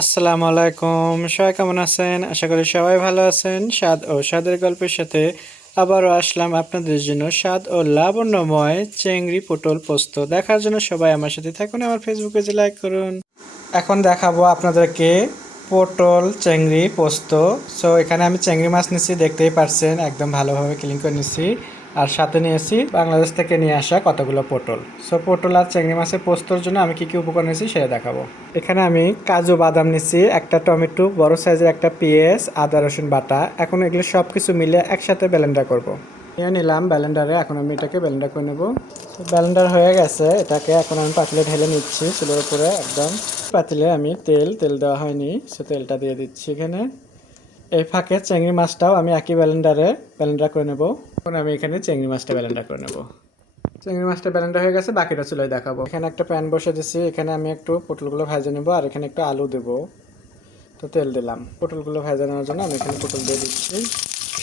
আসসালামু আলাইকুম, সবাই কেমন আছেন? আশা করি সবাই ভালো আছেন। স্বাদ ও স্বাদের গল্পের সাথে আবারও আসলাম আপনাদের জন্য স্বাদ ও লাবণ্যময় চেংড়ি পটল পোস্ত দেখার জন্য। সবাই আমার সাথে থাকুন, আমার ফেসবুক পেজে লাইক করুন। এখন দেখাবো আপনাদেরকে পটল চেংড়ি পোস্ত। সো এখানে আমি চেংড়ি মাছ নিচ্ছি, দেখতেই পারছেন একদম ভালোভাবে ক্লিন করে নিচ্ছি। আর সাথে নিয়েছি বাংলাদেশ থেকে নিয়ে আসা কতগুলো পটল। সো পটল আর চিংড়ি মাছের পোস্তর জন্য আমি কী কী উপকরণ নিয়েছি সেটা দেখাবো। এখানে আমি কাজু বাদাম নিচ্ছি, একটা টমেটো, বড় সাইজের একটা পেঁয়াজ, আদা রসুন বাটা। এখন এগুলো সব কিছু মিলে একসাথে ব্লেন্ডার করব। নিয়ে নিলাম ব্লেন্ডারে, এখন আমি এটাকে ব্লেন্ডার করে নেব। ব্লেন্ডার হয়ে গেছে, এটাকে এখন আমি পাতিলে ঢেলে নিচ্ছি চুলোর উপরে একদম। পাতিলে আমি তেল দেওয়া হয়নি, সে তেলটা দিয়ে দিচ্ছি এখানে। এই ফাঁকে চিংড়ি মাছটাও আমি একই ব্লেন্ডার করে নেব। এখন আমি এখানে চিংড়ি মাছটা ব্লেন্ডার করে নেব। চিংড়ি মাছটা ব্লেন্ডার হয়ে গেছে, বাকিটা চুলায় দেখাবো। এখানে একটা প্যান বসে দিচ্ছি, এখানে আমি একটু পটলগুলো ভেজে নেব আর এখানে একটু আলু দেবো। তো তেল দিলাম, পটলগুলো ভেজে নেওয়ার জন্য আমি এখানে পটল দিয়ে দিচ্ছি।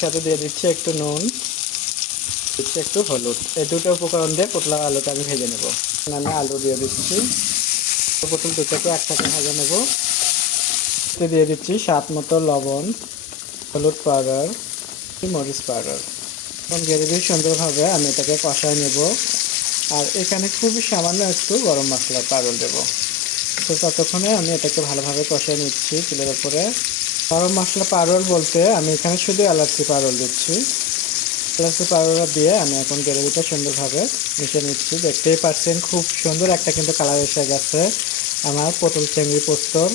সাথে দিয়ে দিচ্ছি একটু নুন, দিচ্ছি একটু হলুদ। এই দুটো উপকরণ দিয়ে পটল আর আলুটা আমি ভেজে নেব। আমি আলু দিয়ে দিচ্ছি, পটল দুটোকে একসাথে ভেজে নেব। দিয়ে দিচ্ছি স্বাদ মতো লবণ, হলুদ পাউডার, মরিচ পাউডার। এবং গ্রেভি সুন্দরভাবে আমি এটাকে কষায় নেব। আর এখানে খুবই সামান্য একটু গরম মশলার পাউডার দেবো। তো ততক্ষণে আমি এটাকে ভালোভাবে কষিয়ে নিচ্ছি চুলের উপরে। গরম মশলা পাউডার বলতে আমি এখানে শুধু এলাচি পাউডার দিচ্ছি। এলাচি পাউডার দিয়ে আমি এখন গ্রেভিটা সুন্দরভাবে মিশিয়ে নিচ্ছি। দেখতেই পাচ্ছেন খুব সুন্দর একটা কিন্তু কালার এসে গেছে আমার পটল চিংড়ি পোস্তর।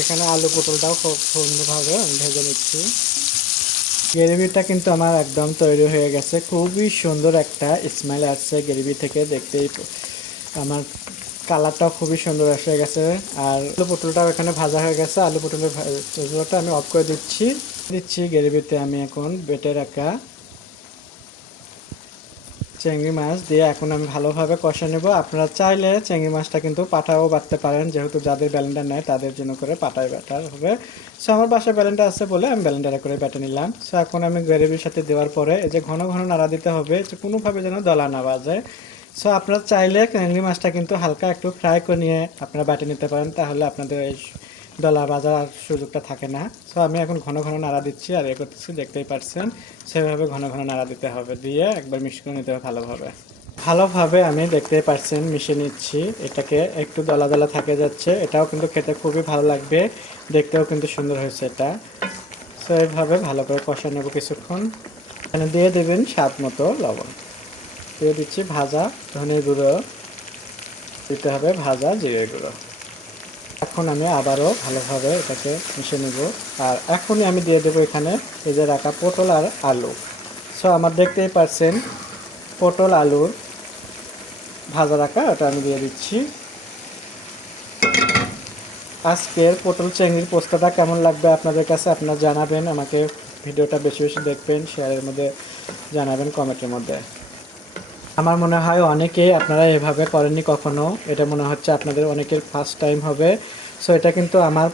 এখানে আলু পটলটাও খুব সুন্দরভাবে আমি ভেজে নিচ্ছি। গ্রেভিটা কিন্তু আমার একদম তৈরি হয়ে গেছে, খুবই সুন্দর একটা স্মেল আসছে গ্রেভি থেকে। দেখতেই আমার কালারটাও খুবই সুন্দর এসে গেছে। আর আলু পটলটাও এখানে ভাজা হয়ে গেছে। আলু পটলের ভাজাটা আমি অফ করে দিচ্ছি গ্রেভিতে আমি এখন বেটে রাখা চিংড়ি মাছ দিয়ে এখন আমি ভালোভাবে কষে নেব। আপনারা চাইলে চিংড়ি মাছটা কিন্তু পাটাও বাটতে পারেন, যেহেতু যাদের ব্লেন্ডার নেয় তাদের জন্য করে পাটায় বাটার হবে। সো আমার বাসায় ব্লেন্ডার আছে বলে আমি ব্লেন্ডারে করে বেটে নিলাম। সো এখন আমি গ্রেভির সাথে দেওয়ার পরে এই যে ঘন ঘন নাড়া দিতে হবে, যে কোনোভাবে যেন দলা না বাজে। সো আপনারা চাইলে চিংড়ি মাছটা কিন্তু হালকা একটু ফ্রাই করে নিয়ে আপনারা বেটে নিতে পারেন, তাহলে আপনাদের এই দলা বাজার সুযোগটা থাকে না। সো আমি এখন ঘন ঘন নাড়া দিচ্ছি আর এ করতেছি, দেখতেই পাচ্ছেন। সেভাবে ঘন ঘন নাড়া দিতে হবে, দিয়ে একবার মিক্স করে নিতে হবে ভালোভাবে আমি দেখতেই পাচ্ছেন মিশিয়ে নিচ্ছি। এটাকে একটু দলা দলা থাকে যাচ্ছে, এটাও কিন্তু খেতে খুবই ভালো লাগবে, দেখতেও কিন্তু সুন্দর হয়েছে এটা। সো এইভাবে ভালো করে কষা নেব কিছুক্ষণ। এখানে দিয়ে দেবেন স্বাদ মতো লবণ, দিয়ে দিচ্ছি ভাজা ধনের গুঁড়ো, দিতে হবে ভাজা জিরের গুঁড়ো। এখন আমি আবারও ভালোভাবে এটাকে মিশিয়ে নেব। আর এখনই আমি দিয়ে দেবো এখানে ভেজে রাখা পটল আর আলু। সো আমার দেখতেই পাচ্ছেন পটল আলুর ভাজা রাখা, ওটা আমি দিয়ে দিচ্ছি। আজকের পটল চিংড়ির পোস্তটা কেমন লাগবে আপনাদের কাছে আপনারা জানাবেন আমাকে। ভিডিওটা বেশি বেশি দেখবেন, শেয়ারের মধ্যে জানাবেন, কমেন্টের মধ্যে। আমার মনে হয় অনেকেই আপনারা এভাবে করেননি কখনো, এটা মনে হচ্ছে আপনাদের অনেকের ফার্স্ট টাইম হবে। সো এটা কিন্তু আমার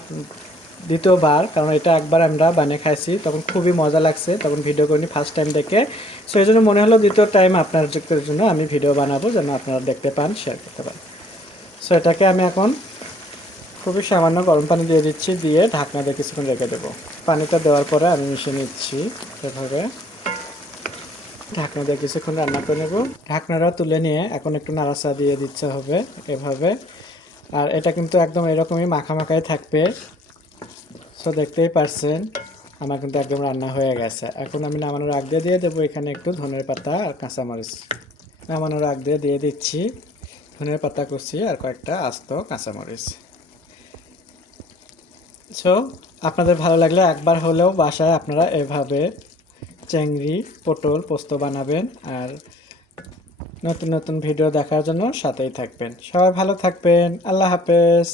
দ্বিতীয়বার, কারণ এটা একবার আমরা বানিয়ে খাইছি, তখন খুবই মজা লাগছে, তখন ভিডিও করিনি ফার্স্ট টাইম দেখে। সো এই জন্য মনে হলো দ্বিতীয় টাইম আপনাদের জন্য আমি ভিডিও বানাবো, যেন আপনারা দেখতে পান, শেয়ার করতে পারেন। সো এটাকে আমি এখন খুবই সামান্য গরম পানি দিয়ে দিচ্ছি, দিয়ে ঢাকনা দিয়ে কিছুক্ষণ রেখে দেবো। পানিটা দেওয়ার পরে আমি মিশিয়ে নিচ্ছি এভাবে, ঢাকনা দিয়ে কিছুক্ষণ রান্না করে নেব। ঢাকনাটা তুলে নিয়ে এখন একটু নাড়াচাড়া দিয়ে দিতে হবে এভাবে। আর এটা কিন্তু একদম এরকমই মাখামাখাই থাকবে। সো দেখতেই পারছেন আমার কিন্তু একদম রান্না হয়ে গেছে। এখন আমি নামানোর আগ দিয়ে দেবো এখানে একটু ধনের পাতা আর কাঁচামরিচ। নামানোর আগ দিয়ে দিচ্ছি ধনের পাতা কুচি আর কয়েকটা আস্ত কাঁচামরিচ। সো আপনাদের ভালো লাগলে একবার হলেও বাসায় আপনারা এভাবে চিংড়ি পটল পোস্ত বানাবেন। আর নতুন নতুন ভিডিও দেখার জন্য সাথেই থাকবেন। সবাই ভালো থাকবেন, আল্লাহ হাফেজ।